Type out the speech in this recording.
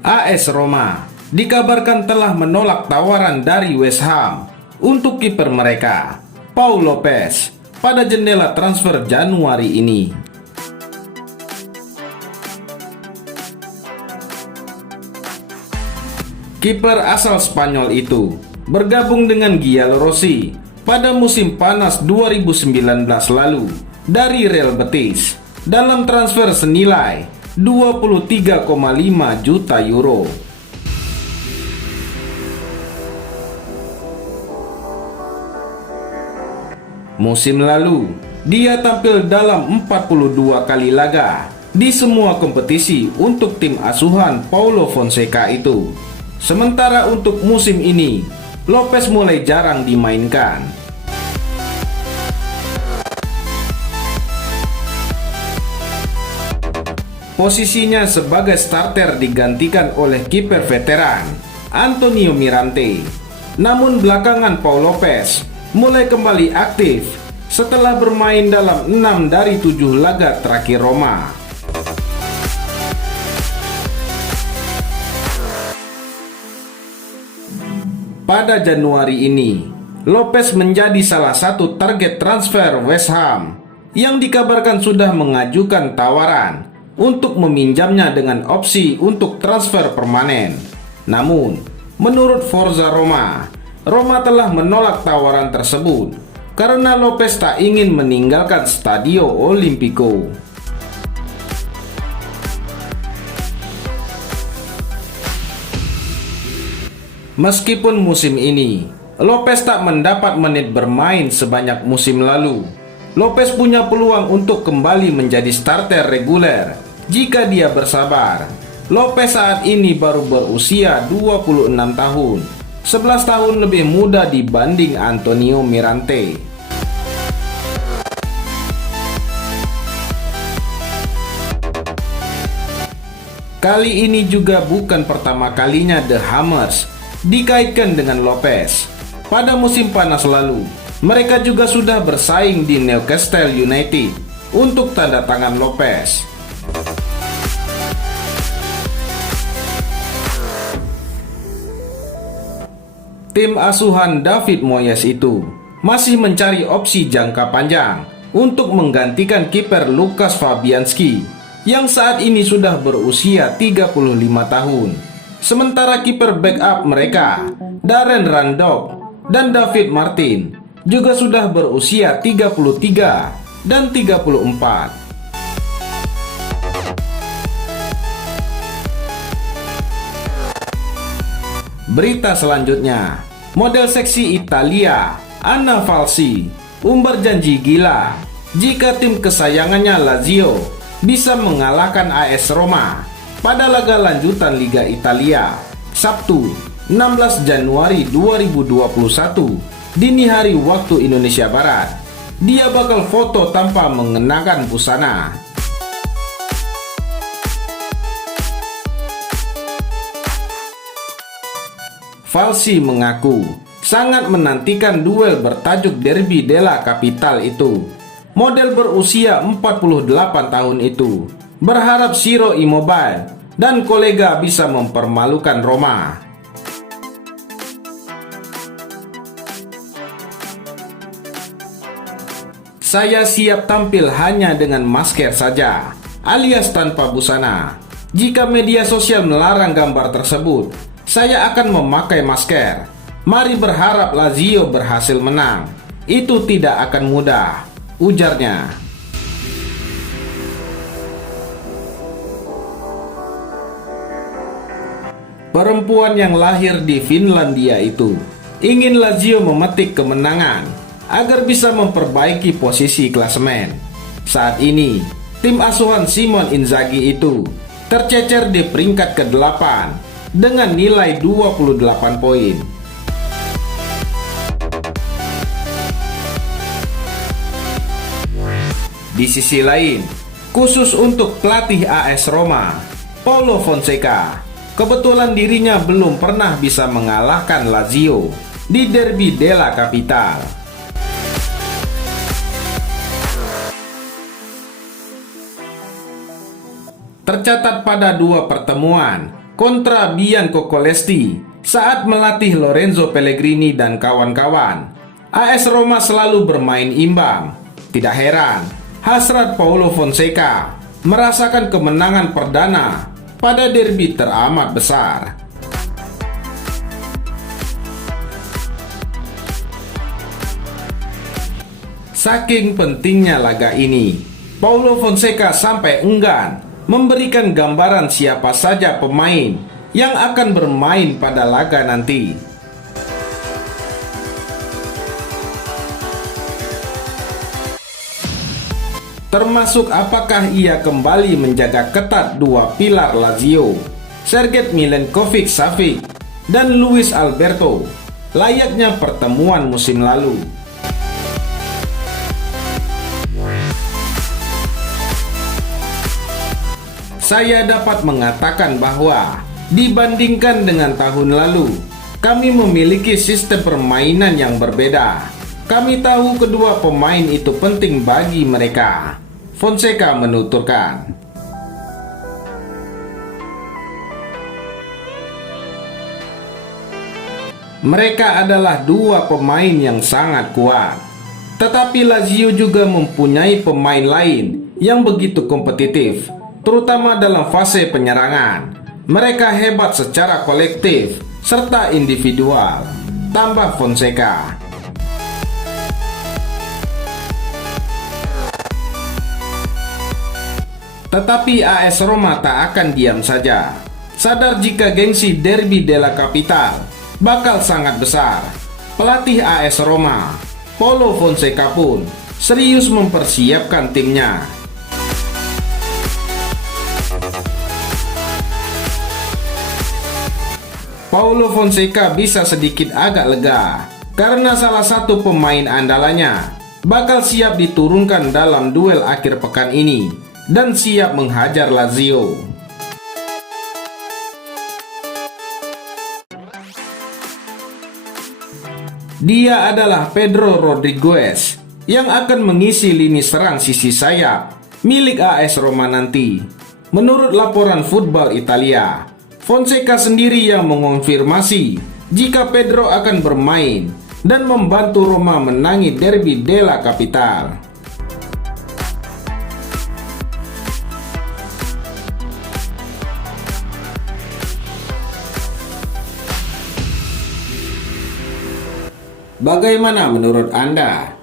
AS Roma dikabarkan telah menolak tawaran dari West Ham untuk kiper mereka, Pau Lopez, pada jendela transfer Januari ini. Kiper asal Spanyol itu bergabung dengan Giallo Rossi pada musim panas 2019 lalu dari Real Betis dalam transfer senilai 23,5 juta euro. Musim lalu, dia tampil dalam 42 kali laga di semua kompetisi untuk tim asuhan Paulo Fonseca itu. Sementara untuk musim ini, Lopez mulai jarang dimainkan. Posisinya sebagai starter digantikan oleh kiper veteran Antonio Mirante. Namun belakangan Pau Lopez mulai kembali aktif setelah bermain dalam 6 dari 7 laga terakhir Roma. Pada Januari ini, Lopez menjadi salah satu target transfer West Ham yang dikabarkan sudah mengajukan tawaran untuk meminjamnya dengan opsi untuk transfer permanen. Namun, menurut Forza Roma, Roma telah menolak tawaran tersebut karena Lopez tak ingin meninggalkan Stadio Olimpico. Meskipun musim ini Lopez tak mendapat menit bermain sebanyak musim lalu, Lopez punya peluang untuk kembali menjadi starter reguler jika dia bersabar. Lopez saat ini baru berusia 26 tahun, 11 tahun lebih muda dibanding Antonio Mirante. Kali ini juga bukan pertama kalinya The Hammers dikaitkan dengan Lopez. Pada musim panas lalu, mereka juga sudah bersaing di Newcastle United untuk tanda tangan Lopez. Tim asuhan David Moyes itu masih mencari opsi jangka panjang untuk menggantikan kiper Lukas Fabianski yang saat ini sudah berusia 35 tahun. Sementara kiper backup mereka, Darren Randolph dan David Martin, juga sudah berusia 33 dan 34. Berita selanjutnya, model seksi Italia Anna Falsi umbar janji gila jika tim kesayangannya Lazio bisa mengalahkan AS Roma pada laga lanjutan Liga Italia Sabtu 16 Januari 2021 dini hari waktu Indonesia Barat. Dia bakal foto tanpa mengenakan busana. Falsi mengaku sangat menantikan duel bertajuk Derby della Capitale itu. Model berusia 48 tahun itu berharap Ciro Immobile dan kolega bisa mempermalukan Roma. Saya siap tampil hanya dengan masker saja, alias tanpa busana. Jika media sosial melarang gambar tersebut, saya akan memakai masker. Mari berharap Lazio berhasil menang. Itu tidak akan mudah, ujarnya. Perempuan yang lahir di Finlandia itu ingin Lazio memetik kemenangan agar bisa memperbaiki posisi klasemen. Saat ini, tim asuhan Simone Inzaghi itu tercecer di peringkat ke-8 dengan nilai 28 poin. Di sisi lain, khusus untuk pelatih AS Roma, Paulo Fonseca, kebetulan dirinya belum pernah bisa mengalahkan Lazio di Derby della Capitale. tercatat pada 2 pertemuan kontra Bianco Colesti saat melatih Lorenzo Pellegrini dan kawan-kawan. AS Roma selalu bermain imbang. Tidak heran, hasrat Paulo Fonseca merasakan kemenangan perdana pada derby teramat besar. Saking pentingnya laga ini, Paulo Fonseca sampai enggan memberikan gambaran siapa saja pemain yang akan bermain pada laga nanti. Termasuk apakah ia kembali menjaga ketat 2 pilar Lazio, Sergej Milenkovic-Savic dan Luis Alberto, layaknya pertemuan musim lalu. Saya dapat mengatakan bahwa dibandingkan dengan tahun lalu, kami memiliki sistem permainan yang berbeda. Kami tahu kedua pemain itu penting bagi mereka, Fonseca menuturkan. Mereka adalah 2 pemain yang sangat kuat. Tetapi Lazio juga mempunyai pemain lain yang begitu kompetitif, terutama dalam fase penyerangan. Mereka hebat secara kolektif serta individual, tambah Fonseca. Tetapi AS Roma tak akan diam saja. Sadar jika gengsi Derby della Capitale bakal sangat besar, pelatih AS Roma, Paulo Fonseca pun serius mempersiapkan timnya. Paulo Fonseca bisa sedikit agak lega karena salah satu pemain andalannya bakal siap diturunkan dalam duel akhir pekan ini dan siap menghajar Lazio. Dia adalah Pedro Rodriguez yang akan mengisi lini serang sisi sayap milik AS Roma nanti. Menurut laporan Football Italia, Fonseca sendiri yang mengonfirmasi jika Pedro akan bermain dan membantu Roma menangi Derby della Capitale. Bagaimana menurut Anda?